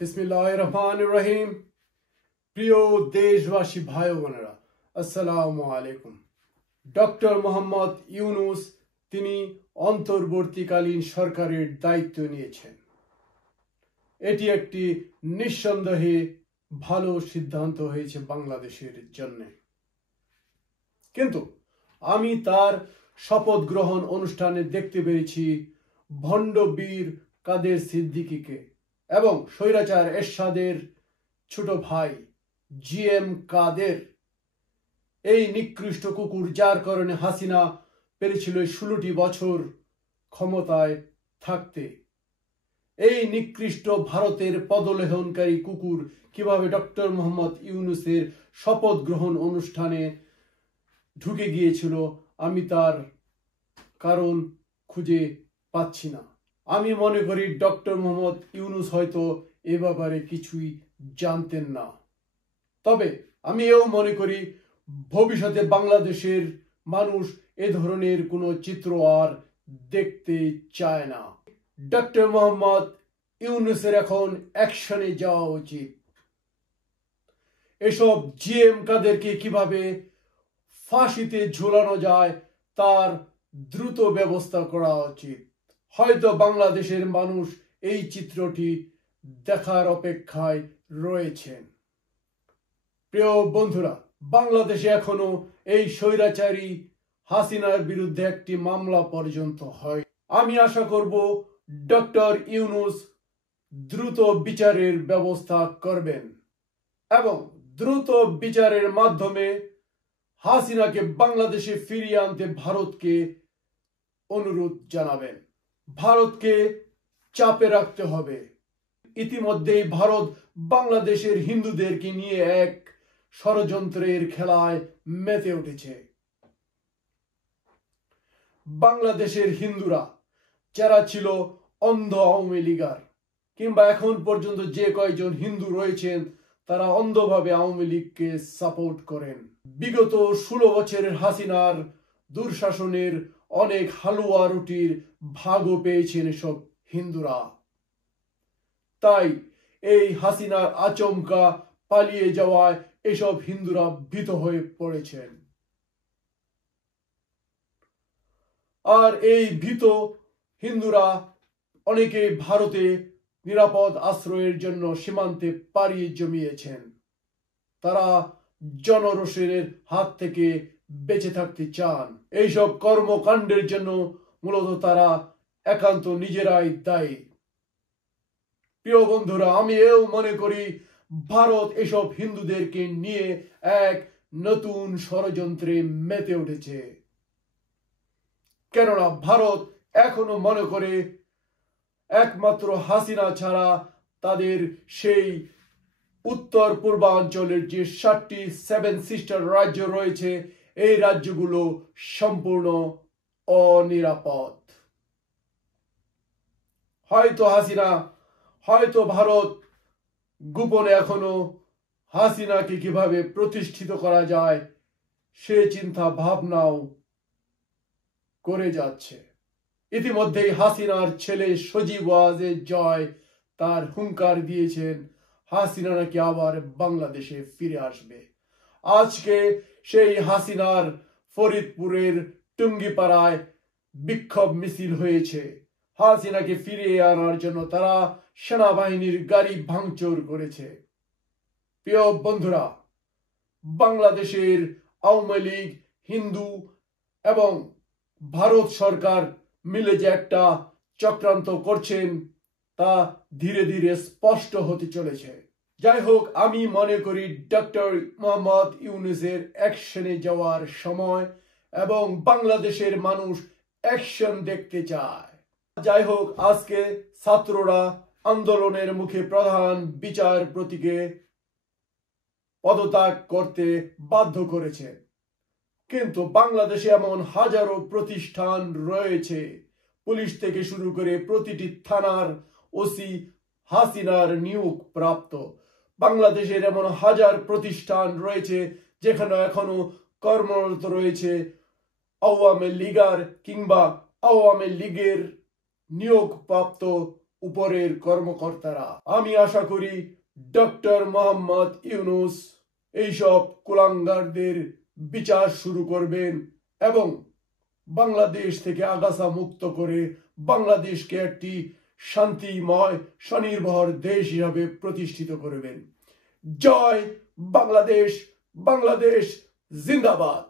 বিসমিল্লাহিররহমানিররহিম। প্রিয় দেশবাসী ভাই বোনেরা, আসসালামু আলাইকুম। ডক্টর মোহাম্মদ ইউনূস তিনি অন্তর্বর্তীকালীন সরকারের দায়িত্ব নিয়েছেন। এটি একটি নিঃসন্দেহে ভালো সিদ্ধান্ত হয়েছে বাংলাদেশের জন্য। কিন্তু আমি তার শপথ গ্রহণ অনুষ্ঠানে দেখতে পেরেছি ভণ্ড বীর কাদের সিদ্দিকীকে এবং স্বৈরাচার এরশাদের ছোট ভাই জিএম কাদের, এই নিকৃষ্ট কুকুর যার কারণে হাসিনা পেরেছিল 16টি বছর ক্ষমতায় থাকতে। এই নিকৃষ্ট ভারতের পদলেহনকারী কুকুর কিভাবে ডক্টর মোহাম্মদ ইউনূসের শপথ গ্রহণ অনুষ্ঠানে ঢুকে গিয়েছিল, আমি তার কারণ খুঁজে পাচ্ছি না। আমি মনে করি ডক্টর মোহাম্মদ ইউনূস হয়তো এ ব্যাপারে কিছুই জানতেন না। তবে আমি এও মনে করি ভবিষ্যতে বাংলাদেশের মানুষ এ ধরনের কোনো চিত্র আর দেখতে চায় না। ডক্টর মোহাম্মদ ইউনূসের এখন অ্যাকশনে যাওয়া উচিত। এসব জিএম কাদেরকে কিভাবে ফাঁসিতে ঝুলানো যায় তার দ্রুত ব্যবস্থা করা উচিত। হয়তো বাংলাদেশের মানুষ এই চিত্রটি দেখার অপেক্ষায় রয়েছেন। প্রিয় বন্ধুরা, বাংলাদেশে এখনো এই স্বৈরাচারী হাসিনার বিরুদ্ধে একটি মামলা পর্যন্ত হয়। আমি আশা করব ডক্টর ইউনূস দ্রুত বিচারের ব্যবস্থা করবেন এবং দ্রুত বিচারের মাধ্যমে হাসিনাকে বাংলাদেশে ফিরিয়ে আনতে ভারতকে অনুরোধ জানাবেন। ভারতকে চাপে রাখতে হবে। ইতিমধ্যেই ভারত বাংলাদেশের হিন্দুদেরকে নিয়ে এক ষড়যন্ত্রের খেলায় মেতে উঠেছে। বাংলাদেশের হিন্দুরা যারা ছিল অন্ধ আওয়ামী লীগার কিংবা এখন পর্যন্ত যে কয়েকজন হিন্দু রয়েছেন তারা অন্ধভাবে আওয়ামী লীগকে সাপোর্ট করেন। বিগত 16 বছরের হাসিনার দুঃশাসনের অনেক হালুয়া রুটির ভাগও পেয়েছেন এসব হিন্দুরা। তাই এই হাসিনার আচমকা পালিয়ে যাওয়ায় এসব হিন্দুরা ভীত হয়ে পড়েছেন। আর এই ভীত হিন্দুরা অনেকে ভারতে নিরাপদ আশ্রয়ের জন্য সীমান্তে পাড়ি জমিয়েছেন। তারা জনরোষের হাত থেকে বেঁচে থাকতে চান। এইসব কর্মকাণ্ডের জন্য মূলত তারা একান্ত নিজেরাই দায়ী। প্রিয় বন্ধুরা, আমি এও মনে করি ভারত এসব হিন্দুদেরকে নিয়ে এক নতুন ষড়যন্ত্রে মেতে উঠেছে। কেননা ভারত এখনো মনে করে একমাত্র হাসিনা ছাড়া তাদের সেই উত্তর পূর্বাঞ্চলের যে 7টি 7 সিস্টার রাজ্য রয়েছে এই রাজ্যগুলো সম্পূর্ণ অনিরাপদ। হয়তো ভারত গোপনে এখনো হাসিনাকে কিভাবে প্রতিষ্ঠিত করা যায় সে চিন্তা ভাবনাও করে যাচ্ছে। ইতিমধ্যেই হাসিনার ছেলে সজীব ওয়াজেদ জয় তার হুঙ্কার দিয়েছেন হাসিনা নাকি আবার বাংলাদেশে ফিরে আসবে। আজকে সেই হাসিনার ফরিদপুরের টুঙ্গিপাড়ায় বিক্ষোভ মিছিল হয়েছে। হাসিনাকে ফিরিয়ে আনার জন্য তারা সেনাবাহিনীর গাড়ি ভাঙচুর করেছে। প্রিয় বন্ধুরা, বাংলাদেশের আওয়ামী লীগ, হিন্দু এবং ভারত সরকার মিলে যে একটা চক্রান্ত করছেন তা ধীরে ধীরে স্পষ্ট হতে চলেছে। যাই হোক, আমি মনে করি ডক্টর মোহাম্মদ ইউনূসের অ্যাকশনে যাওয়ার সময় এবং বাংলাদেশের মানুষ অ্যাকশন দেখতে চায়। যাই হোক, আজকে ছাত্ররা আন্দোলনের মুখে প্রধান বিচারপতিকে পদত্যাগ করতে বাধ্য করেছে। কিন্তু বাংলাদেশে এমন হাজারো প্রতিষ্ঠান রয়েছে, পুলিশ থেকে শুরু করে প্রতিটি থানার ওসি হাসিনার নিয়োগ প্রাপ্ত। বাংলাদেশের এমন হাজার প্রতিষ্ঠান রয়েছে যেখানে এখনো কর্মরত রয়েছে আওয়ামী লীগার কিংবা আওয়ামী লীগের নিয়োগপ্রাপ্ত উপরের কর্মকর্তারা। আমি আশা করি ডক্টর মোহাম্মদ ইউনূস এইসব কুলাঙ্গারদের বিচার শুরু করবেন এবং বাংলাদেশ থেকে আগাছা মুক্ত করে বাংলাদেশকে একটি শান্তিময় স্বনির্ভর দেশ হিসাবে প্রতিষ্ঠিত করবেন। জয় বাংলাদেশ, বাংলাদেশ জিন্দাবাদ।